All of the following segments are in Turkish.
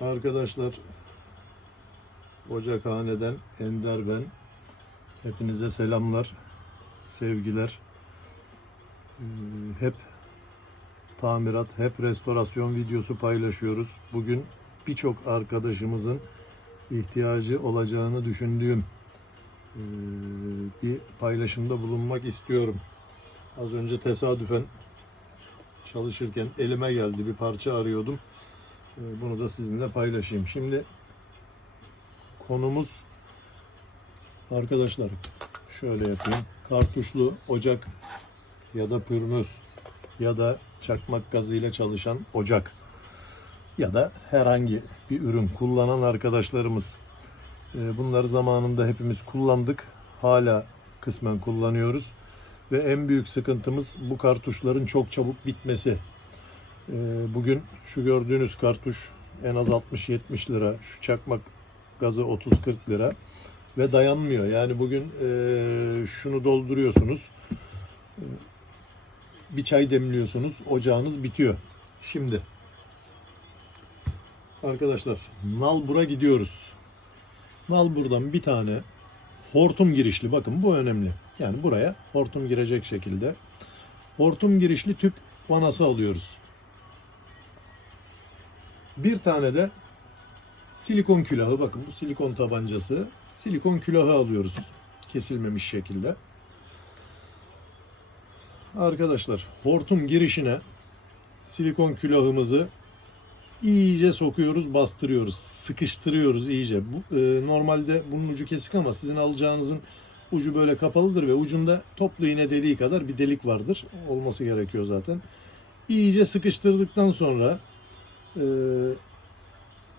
Arkadaşlar, Ocakhane'den Ender ben. Hepinize selamlar, sevgiler. Hep tamirat, hep restorasyon videosu paylaşıyoruz. Bugün birçok arkadaşımızın ihtiyacı olacağını düşündüğüm bir paylaşımda bulunmak istiyorum. Az önce tesadüfen çalışırken elime geldi, bir parça arıyordum. Bunu da sizinle paylaşayım. Şimdi konumuz, arkadaşlar, şöyle yapayım. Kartuşlu ocak ya da pürmüz ya da çakmak gazıyla çalışan ocak ya da herhangi bir ürün kullanan arkadaşlarımız. Bunları zamanında hepimiz kullandık. Hala kısmen kullanıyoruz. Ve en büyük sıkıntımız bu kartuşların çok çabuk bitmesi. Bugün şu gördüğünüz kartuş en az 60-70 lira. Şu çakmak gazı 30-40 lira. Ve dayanmıyor. Yani bugün şunu dolduruyorsunuz. Bir çay demliyorsunuz. Ocağınız bitiyor. Şimdi arkadaşlar, nalbura gidiyoruz. Nalburdan bir tane hortum girişli, bakın bu önemli. Yani buraya hortum girecek şekilde hortum girişli tüp vanası alıyoruz. Bir tane de silikon külahı, bakın bu silikon tabancası. Silikon külahı alıyoruz kesilmemiş şekilde. Arkadaşlar, hortum girişine silikon külahımızı iyice sokuyoruz, bastırıyoruz, sıkıştırıyoruz iyice. Normalde bunun ucu kesik ama sizin alacağınızın ucu böyle kapalıdır ve ucunda toplu iğne deliği kadar bir delik vardır. Olması gerekiyor zaten. İyice sıkıştırdıktan sonra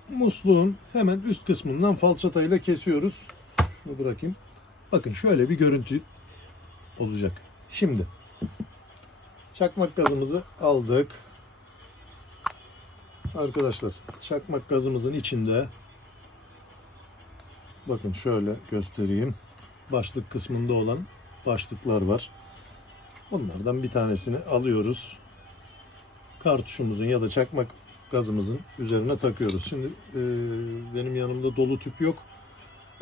musluğun hemen üst kısmından falçatayla kesiyoruz. Şunu bırakayım. Bakın şöyle bir görüntü olacak. Şimdi çakmak gazımızı aldık. Arkadaşlar, çakmak gazımızın içinde, bakın şöyle göstereyim. Başlık kısmında olan başlıklar var. Bunlardan bir tanesini alıyoruz. Kartuşumuzun ya da çakmak gazımızın üzerine takıyoruz. Şimdi benim yanımda dolu tüp yok.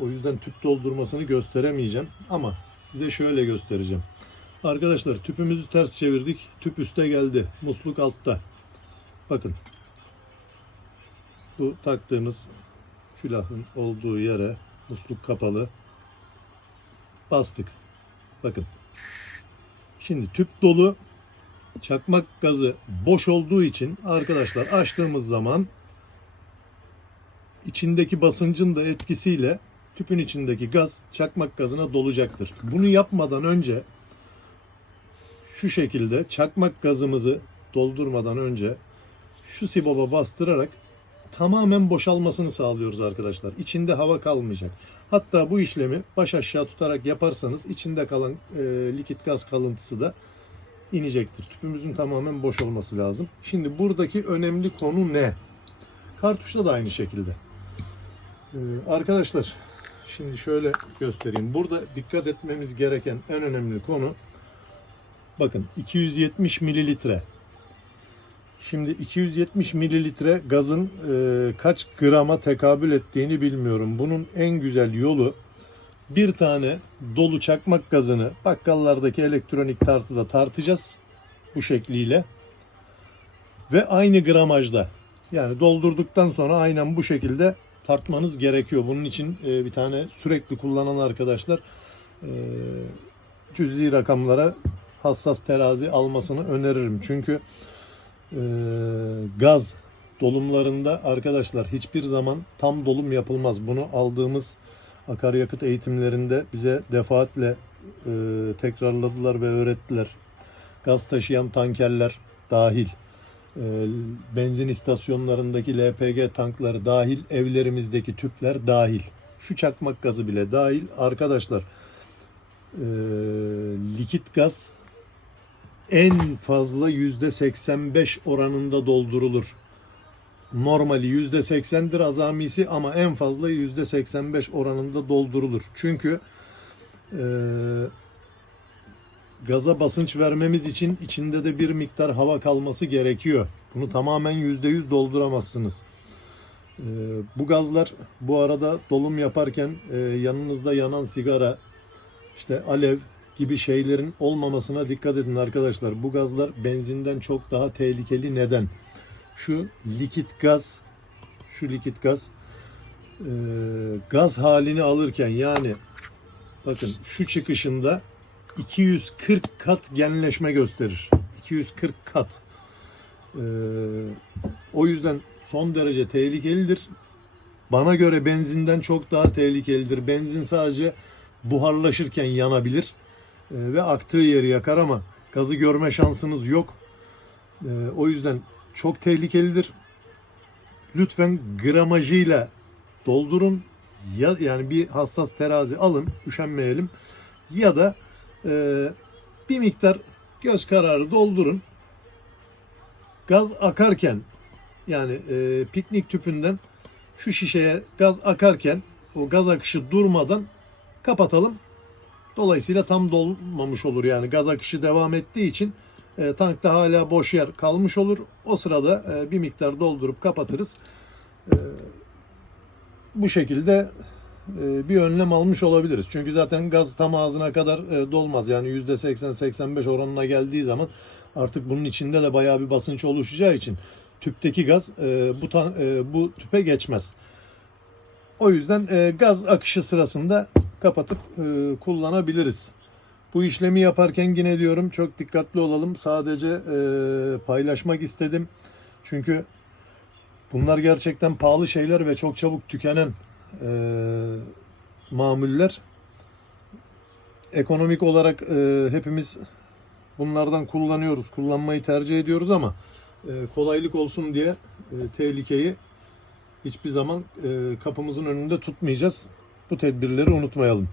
O yüzden tüp doldurmasını gösteremeyeceğim. Ama size şöyle göstereceğim. Arkadaşlar, tüpümüzü ters çevirdik. Tüp üste geldi. Musluk altta. Bakın. Bu taktığımız külahın olduğu yere musluk kapalı. Bastık. Bakın. Şimdi tüp dolu. Çakmak gazı boş olduğu için arkadaşlar, açtığımız zaman içindeki basıncın da etkisiyle tüpün içindeki gaz çakmak gazına dolacaktır. Bunu yapmadan önce şu şekilde çakmak gazımızı doldurmadan önce şu siboba bastırarak tamamen boşalmasını sağlıyoruz arkadaşlar. İçinde hava kalmayacak. Hatta bu işlemi baş aşağı tutarak yaparsanız içinde kalan likit gaz kalıntısı da inecektir. Tüpümüzün tamamen boş olması lazım. Şimdi buradaki önemli konu ne? Kartuşta da aynı şekilde. Arkadaşlar, şimdi şöyle göstereyim. Burada dikkat etmemiz gereken en önemli konu, bakın 270 mililitre. Şimdi 270 mililitre gazın kaç grama tekabül ettiğini bilmiyorum. Bunun en güzel yolu, bir tane dolu çakmak gazını bakkallardaki elektronik tartıda tartacağız. Bu şekliyle. Ve aynı gramajda. Yani doldurduktan sonra aynen bu şekilde tartmanız gerekiyor. Bunun için bir tane sürekli kullanan arkadaşlar cüzi rakamlara hassas terazi almasını öneririm. Çünkü gaz dolumlarında arkadaşlar hiçbir zaman tam dolum yapılmaz. Bunu aldığımız akaryakıt eğitimlerinde bize defaatle tekrarladılar ve öğrettiler. Gaz taşıyan tankerler dahil, benzin istasyonlarındaki LPG tankları dahil, evlerimizdeki tüpler dahil, şu çakmak gazı bile dahil arkadaşlar, likit gaz en fazla %85 oranında doldurulur. Normali %80'dir azamisi ama en fazla %85 oranında doldurulur. Çünkü gaza basınç vermemiz için içinde de bir miktar hava kalması gerekiyor. Bunu tamamen %100 dolduramazsınız. Bu gazlar bu arada dolum yaparken yanınızda yanan sigara, işte alev gibi şeylerin olmamasına dikkat edin arkadaşlar. Bu gazlar benzinden çok daha tehlikeli. Neden? Şu likit gaz, gaz halini alırken, yani bakın şu çıkışında 240 kat genleşme gösterir. 240 kat. O yüzden son derece tehlikelidir. Bana göre benzinden çok daha tehlikelidir. Benzin sadece buharlaşırken yanabilir ve aktığı yeri yakar ama gazı görme şansınız yok. O yüzden çok tehlikelidir. Lütfen gramajıyla doldurun. Yani bir hassas terazi alın, üşenmeyelim. Ya da bir miktar göz kararı doldurun. Gaz akarken, yani piknik tüpünden şu şişeye gaz akarken o gaz akışı durmadan kapatalım. Dolayısıyla tam dolmamış olur, yani gaz akışı devam ettiği için tankta hala boş yer kalmış olur. O sırada bir miktar doldurup kapatırız. Bu şekilde bir önlem almış olabiliriz. Çünkü zaten gaz tam ağzına kadar dolmaz. Yani %80-85 oranına geldiği zaman artık bunun içinde de bayağı bir basınç oluşacağı için tüpteki gaz bu tüpe geçmez. O yüzden gaz akışı sırasında kapatıp kullanabiliriz. Bu işlemi yaparken yine diyorum çok dikkatli olalım. Sadece paylaşmak istedim. Çünkü bunlar gerçekten pahalı şeyler ve çok çabuk tükenen mamuller. Ekonomik olarak hepimiz bunlardan kullanmayı tercih ediyoruz ama kolaylık olsun diye tehlikeyi hiçbir zaman kapımızın önünde tutmayacağız. Bu tedbirleri unutmayalım.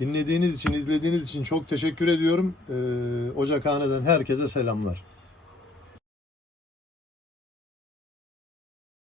Dinlediğiniz için, izlediğiniz için çok teşekkür ediyorum. Ocakhane'den herkese selamlar.